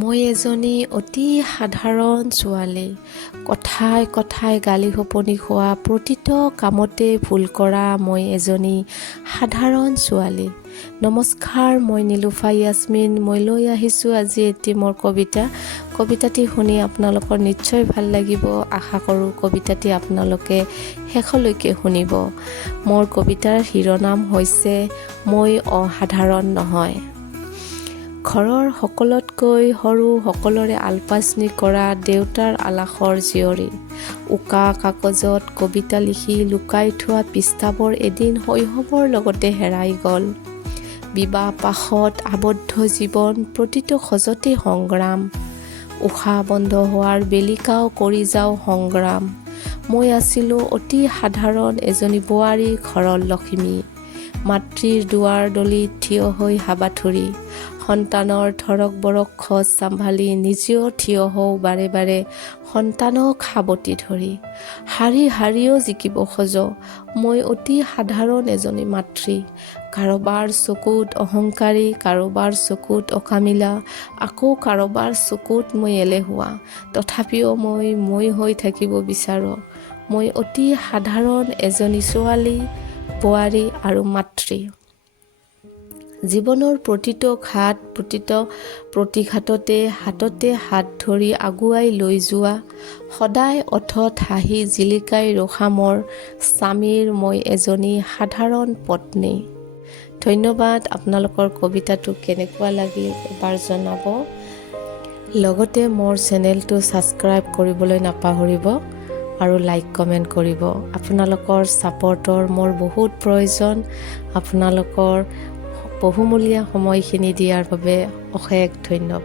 মই এজনী অতি সাধাৰণ ছোৱালী। কথাই কথাই গালি শপনি খোৱা, প্ৰতিটো কামতে ভুল কৰা মই এজনী সাধাৰণ ছোৱালী। নমস্কাৰ, মই নিলুফা য়াসমিন। মই লৈ আহিছোঁ আজি এটি মোৰ কবিতাটি শুনি আপোনালোকৰ নিশ্চয় ভাল লাগিব। আশা কৰোঁ কবিতাটি আপোনালোকে শেষলৈকে শুনিব। মোৰ কবিতাৰ শিৰোনাম হৈছে মই অসাধাৰণ নহয়। ঘৰৰ সকলোতকৈ সৰু, সকলোৰে আলপাচনি কৰা দেউতাৰ আলাসৰ জীয়ৰী। উকা কাগজত কবিতা লিখি লুকাই থোৱা পৃষ্ঠাবোৰ এদিন শৈশৱৰ লগতে হেৰাই গ'ল। বিবাহ পাশত আবদ্ধ জীৱন, প্ৰতিটো খোজতে সংগ্ৰাম। উশাহ বন্ধ হোৱাৰ বেলিকাও কৰি যাওঁ সংগ্ৰাম। মই আছিলোঁ অতি সাধাৰণ এজনী বোৱাৰী, ঘৰৰ লক্ষ্মী। মাতৃৰ দুৱাৰ দলিত থিয় হৈ হাবাথুৰি। সন্তানৰ ধৰক বৰক খোজ চম্ভালি নিজেও থিয় হওঁ বাৰে বাৰে সন্তানক সাৱটি ধৰি। শাৰীও জিকিব খোজো। মই অতি সাধাৰণ এজনী মাতৃ। কাৰোবাৰ চকুত অহংকাৰী, কাৰোবাৰ চকুত অকামিলা, আকৌ কাৰোবাৰ চকুত মই এলেহুৱা। তথাপিও মই হৈ থাকিব বিচাৰোঁ। মই অতি সাধাৰণ এজনী ছোৱালী, বোৱাৰী আৰু মাতৃ। জীৱনৰ প্ৰতিটো ঘাট, প্ৰতিটো প্ৰতিঘাততে হাততে হাত ধৰি আগুৱাই লৈ যোৱা, সদায় অথত হাঁহি জিলিকাই ৰখা মোৰ স্বামীৰ মই এজনী সাধাৰণ পত্নী। ধন্যবাদ। আপোনালোকৰ কবিতাটো কেনেকুৱা লাগিল এবাৰ জনাব। লগতে মোৰ চেনেলটো ছাবস্ক্ৰাইব কৰিবলৈ নাপাহৰিব আৰু লাইক কমেণ্ট কৰিব। আপোনালোকৰ ছাপৰ্টৰ মোৰ বহুত প্ৰয়োজন। আপোনালোকৰ বহুমূলীয়া সময়খিনি দিয়াৰ বাবে অশেষ ধন্যবাদ।